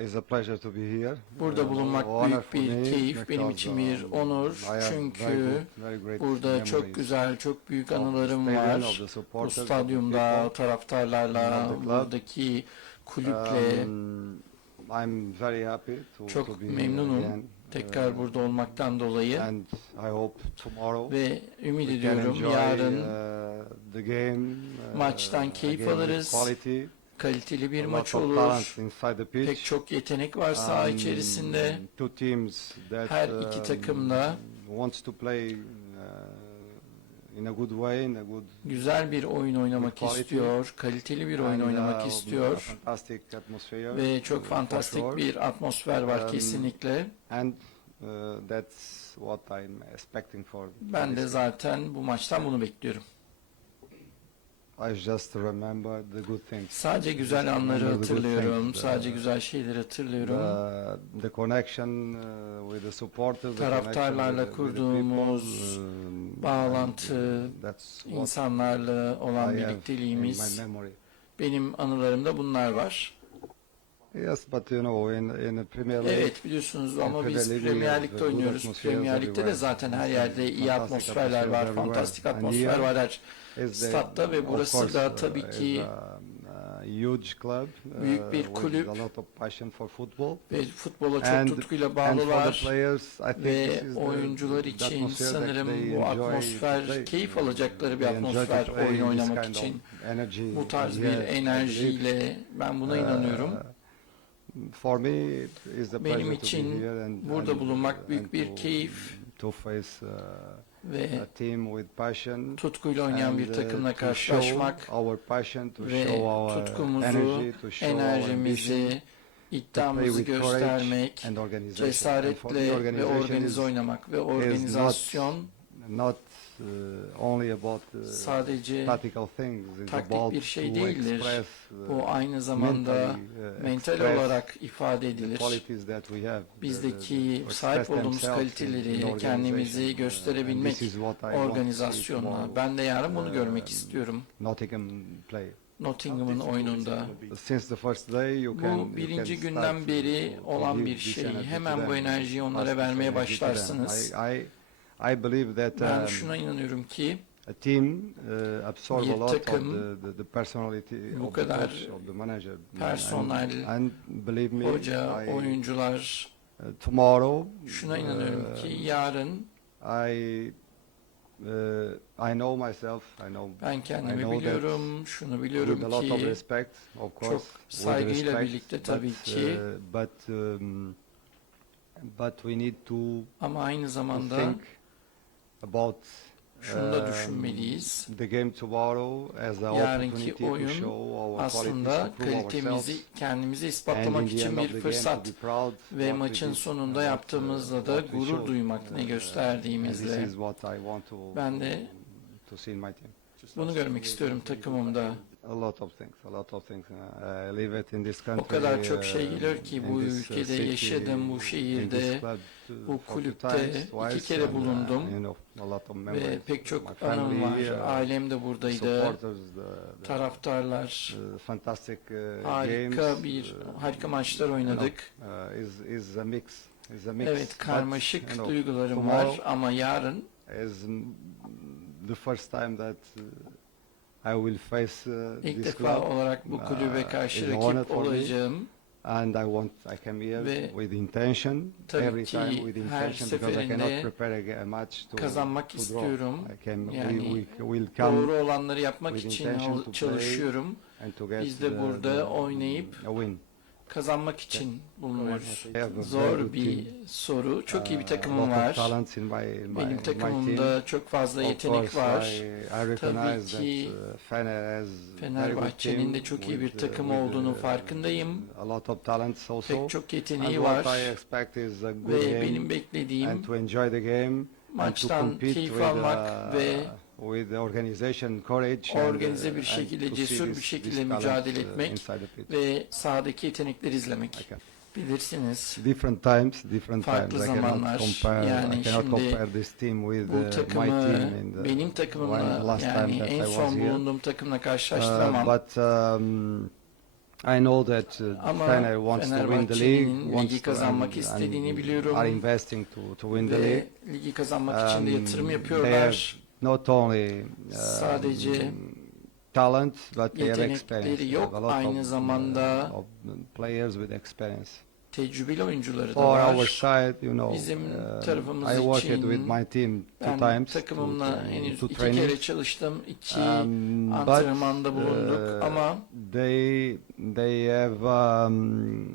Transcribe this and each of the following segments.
it's a pleasure to be here. Burada Uh, bulunmak honor büyük bir keyif, benim için bir um, onur. Çünkü burada çok güzel, çok büyük anılarım var. Bu stadyumda, taraftarlarla, buradaki kulüple Um, I'm very happy to, Çok to be memnunum again. tekrar Uh, burada olmaktan dolayı And I hope tomorrow ve ümit ediyorum yarın uh, the game. uh, maçtan keyif alırız. Quality, kaliteli bir maç olur. Pek çok yetenek var saha Um, içerisinde. Her iki um, takım da wants to play uh, in a good way, in a good Güzel bir oyun oynamak quality. istiyor, kaliteli bir oyun and, oynamak uh, a istiyor ve çok for fantastik sure. bir atmosfer var Um, kesinlikle. And uh, that's what I'm expecting for. Ben de zaten bu maçtan bunu bekliyorum. I just remember the good things. Sadece güzel anları hatırlıyorum, sadece uh, güzel şeyleri hatırlıyorum. The, the connection uh, with the supporters, the Taraftarlarla connection with the- with the kurduğumuz people, um, bağlantı, that's İnsanlarla olan I birlikteliğimiz, benim anılarımda bunlar var. Yes, but you know, in in the Premier League, Evet biliyorsunuz ama biz Premier Lig'de oynuyoruz. Premier Lig'de de zaten her yerde iyi atmosferler var, fantastik atmosfer var her statta ve burası da uh, tabii ki a huge club, büyük bir uh, kulüp. a lot of passion for football. ve futbola çok tutkuyla bağlılar. players, Ve oyuncular için sanırım bu atmosfer, keyif alacakları bir atmosfer oyun oynamak için. Bu tarz bir enerjiyle ben buna uh, inanıyorum. Benim pleasure to be için here and- burada bulunmak büyük bir to- keyif. Uh, Ve a team with passion. tutkuyla oynayan bir and, takımla karşılaşmak show our passion, to ve show our tutkumuzu, energy, to show our ambition, enerjimizi, iddiamızı göstermek, cesaretle ve organize oynamak ve organizasyon only about uh, sadece tactical things. It's taktik about bir şey değildir. express, uh, bu aynı zamanda uh, mental olarak ifade edilir. qualities that we have, the- the- Bizdeki sahip olduğumuz kaliteleri kendimizi gösterebilmek organizasyonla. Ben de yarın bunu Uh, görmek istiyorum. Nottingham play. Nottingham'ın oyununda. Since the first day you can, Bu you birinci can günden beri olan bir şey. Hemen bu enerjiyi onlara vermeye başlarsınız. I, believe that Ben um, şuna inanıyorum ki a team uh, absorb bir a lot takım of the, the, the personality bu of the kadar coach, of the manager. personel, and, and believe me, hoca, I, oyuncular uh, tomorrow şuna inanıyorum uh, ki yarın I uh, I know myself. I know ben I kendimi know that biliyorum, şunu with biliyorum a lot of ki respect, of course. with saygıyla respect, birlikte tabii but, ki. uh, but um, but we need to ama aynı to zamanda think about şunu da um, düşünmeliyiz. the game tomorrow as an Yarınki opportunity to oyun show our qualities, Aslında kalitemizi kendimizi ispatlamak için bir fırsat ve maçın sonunda what, uh, yaptığımızda da gurur duymak ne Uh, gösterdiğimizle. Ben de team. bunu görmek istiyorum takımımda. A lot of things, a lot of things. Uh, I live it in this country. O kadar çok şey uh, geliyor ki in bu uh, ülkede city, yaşadım, bu şehirde, bu 40 kulüpte iki kere bulundum. you know, a lot of Ve pek çok anım var. Ailem de buradaydı. Taraftarlar. fantastic Harika bir, harika maçlar oynadık. is is a mix. Is a mix. Evet karmaşık duygularım tomorrow var ama yarın the first time that I will face uh, ilk this defa club. olarak bu kulübe Uh, karşı it's an honor rakip olacağım. And I want, I came here Ve with intention, every ki time with intention because I cannot prepare a, match to, kazanmak to draw. istiyorum. I came, Yani we, we will come Doğru olanları yapmak için çalışıyorum. Biz de burada oynayıp win. Kazanmak için bulunuyoruz. Zor bir soru. Çok iyi bir takımım var. Benim takımımda çok fazla yetenek var. I, I recognize ki uh, Fenerbahçe'nin de çok iyi bir uh, takım olduğunu uh, farkındayım. Pek çok yeteneği var. Ve benim beklediğim maçtan keyif almak uh, ve organize bir and şekilde, to cesur bir şekilde mücadele uh, etmek ve sahadaki yetenekleri izlemek. Bilirsiniz. Different times, different Farklı times. I cannot zamanlar. compare. Yani şimdi compare this team with Bu uh, my takımı the benim takımımla yani en son bulunduğum takımla Uh, karşılaştıramam. but um, I know that uh, Ama Fener wants to win the league, ligi wants to kazanmak and- istediğini biliyorum. are investing to to win the league. Ligi kazanmak için de yatırım Um, yapıyorlar. Not only uh, Sadece talent, but they have experience. have yok, a lot aynı of, zamanda uh, of players with experience. Tecrübeli oyuncuları da For our var. side, you know, Bizim uh, tarafımız I worked için with my team two Ben times, takımımla two, henüz two iki trainings. kere çalıştım, iki Um, but antrenmanda bulunduk uh, ama they they have um,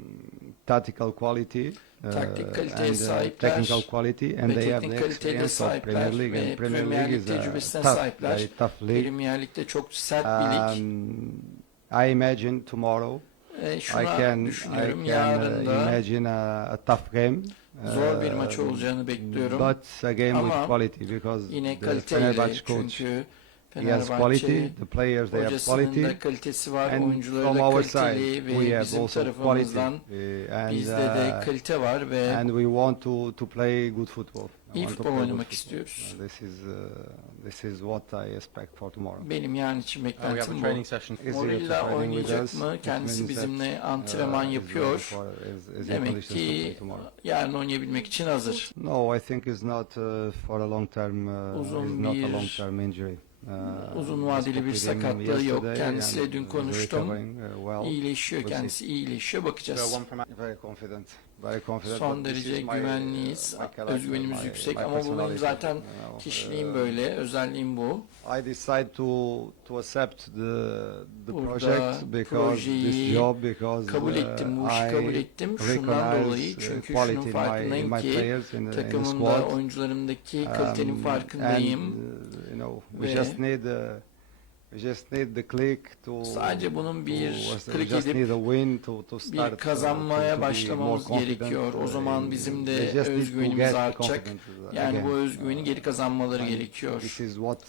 tactical quality. uh, Taktik kaliteye and, uh, sahipler technical quality and ve they have teknik the kaliteye experience of Premier League ve and Premier Premier League Lig is a tecrübesinden tough, sahipler. very tough league. Premier Lig'de çok sert bir lig. Um, I imagine tomorrow E, I can I düşünüyorum can yarın uh, da imagine a, a tough game. zor bir maç Uh, olacağını bekliyorum. But a game Ama with quality because Yine the kaliteyle Fenerbahçe coach çünkü he has quality, the players they have quality. da kalitesi var, And from our side, we ve have also quality, uh, and bizde de uh, kalite var ve and we want to to play good football. I iyi want to futbol play good oynamak football. istiyoruz. Uh, This is uh, this is what I expect for tomorrow. Benim yani için Uh, beklentim bu. Morilla oynayacak mı? Kendisi bizimle antrenman yapıyor. Demek ki yarın oynayabilmek için hazır. No, I think it's not uh, for a long term. Uh, Uzun it's not bir- a long term injury. Uh, uzun vadeli bir sakatlığı yok. Kendisiyle dün konuştum. uh, well. İyileşiyor kendisi iyileşiyor bakacağız. Son derece uh, güvenliyiz. character, Özgüvenimiz yüksek ama bu benim zaten kişiliğim uh, böyle, özelliğim bu. I decide to to accept the the project because projeyi this job because Kabul uh, ettim, bu işi kabul ettim. Şundan recognize, dolayı uh, çünkü şunun farkındayım ki takımımda, oyuncularımdaki kalitenin Um, farkındayım. Know, we Ve- just need uh, we just need the click to Sadece bunun bir to, we just edip need a win to to start bir uh, kazanmaya to, to be başlamamız more confident, gerekiyor. O uh, zaman bizim they de just need to özgüvenimiz artacak. confidence, uh, Yani again. bu özgüveni geri kazanmaları And gerekiyor. This is what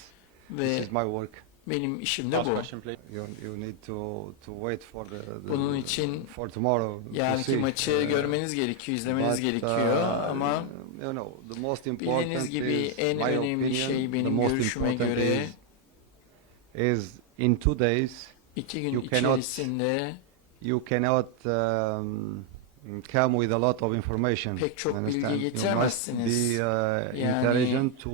this Ve is my work. Benim işim de bu. question, please. You, you need to to wait for the, the Bunun için for tomorrow to Yarınki see. maçı Uh, görmeniz gerekiyor, izlemeniz but, gerekiyor uh, ama you know the most important bildiğiniz gibi en önemli opinion, şey benim görüşüme göre is, is in two days iki gün you cannot içerisinde you cannot um, come with a lot of information. Pek çok bilgi understand? You must getiremezsiniz. be uh, Yani intelligent to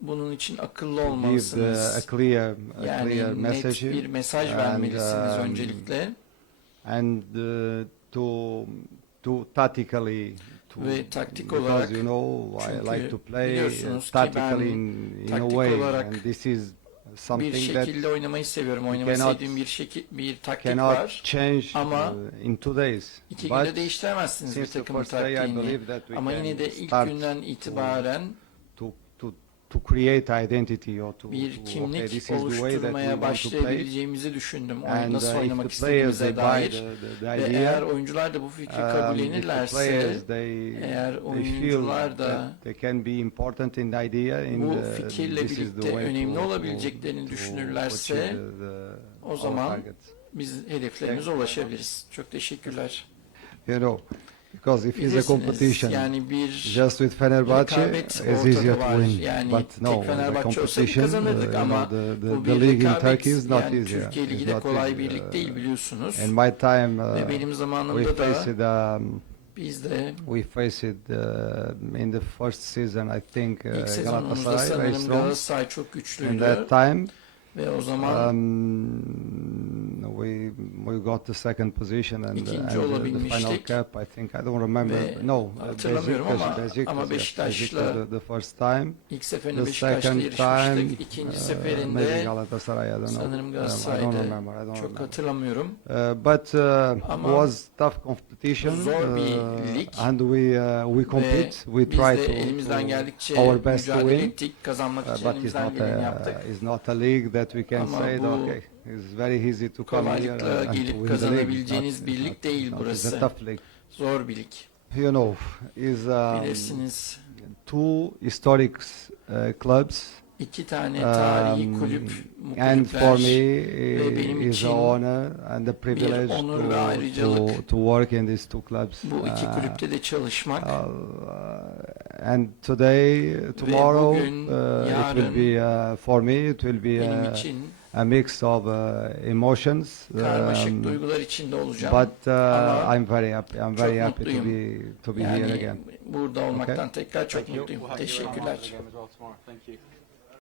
bunun için akıllı give the, a olmalısınız. clear, a Yani clear net message bir mesaj and, vermelisiniz um, öncelikle and uh, to to tactically to Ve taktik because olarak, you know I çünkü like to play uh, biliyorsunuz ki tactically in, in a taktik way olarak and this is bir something that şekilde oynamayı seviyorum. Oynamayı cannot- sevdiğim bir şekil bir taktik cannot var. change Ama uh, in two days. İki But günde değiştiremezsiniz bir takımın taktiğini. Ama yine de ilk günden itibaren to create identity or to, bir kimlik okay, this is the way that we oluşturmaya başlayabileceğimizi düşündüm. Oyun And nasıl uh, oynamak istediğimize dair. the, the, the Ve idea, eğer oyuncular da bu fikri um, kabullenirlerse players they, eğer oyuncular da they can be important in the idea in bu the, fikirle this is the birlikte önemli to- olabileceklerini to düşünürlerse the- the- o zaman target. biz hedeflerimize ulaşabiliriz. Çok teşekkürler. You know, because if it's a competition yani bir just with Fenerbahçe, rekabet it's ortada easier to var. win. Yani But no, the competition, uh, ama the, the, the league in. Turkey is not yani easy. Türkiye Ligi de kolay bir lig değil biliyorsunuz. In my time, Ve uh, benim we zamanımda da faced um, biz de we faced uh, in the first season, I think uh, Galatasaray very strong. Galatasaray çok In güçlüydü. that time, Ve o zaman um, we got the second position and, İkinci and the, the final olabilmiştik. I think I don't remember. Ve no, uh, hatırlamıyorum ama- ama Beşiktaş'la Beşiktaş the, the first time. ilk seferinde The Beşiktaş'la second time, yarışmıştık. İkinci uh, seferinde maybe Galatasaray. I don't know. sanırım Um, I don't remember. I don't çok remember. hatırlamıyorum. Uh, but uh, Ama was tough competition. zor bir uh, lig. and we uh, we compete. We Biz try de to, elimizden to geldikçe our best to mücadele win. ettik. Kazanmak Uh, için but it's elimizden not geleni a, yaptık. it's not a league that we can Ama say that, bu okay it's very easy to come here kolaylıkla and gelip win the league. kazanabileceğiniz It's bir lig değil not- It's burası. tough league. Zor bir lig. You know, is um, Bilirsiniz two historic uh, clubs. iki tane tarihi Um, kulüp, bu And for kulüpler me, benim uh, is için a honor and a privilege onur ve to, to, to work in these two clubs. bu iki Uh, kulüpte de çalışmak Uh, and today, tomorrow, bugün, uh, it will yarın be uh, for me. It will be benim uh, için a mix of uh, emotions. Karmaşık um, duygular içinde olacağım. but uh, Ama I'm very happy. I'm very happy to mutluyum. be to be here yani again. burada olmaktan Okay. tekrar çok Thank mutluyum. You Teşekkürler. Thank you.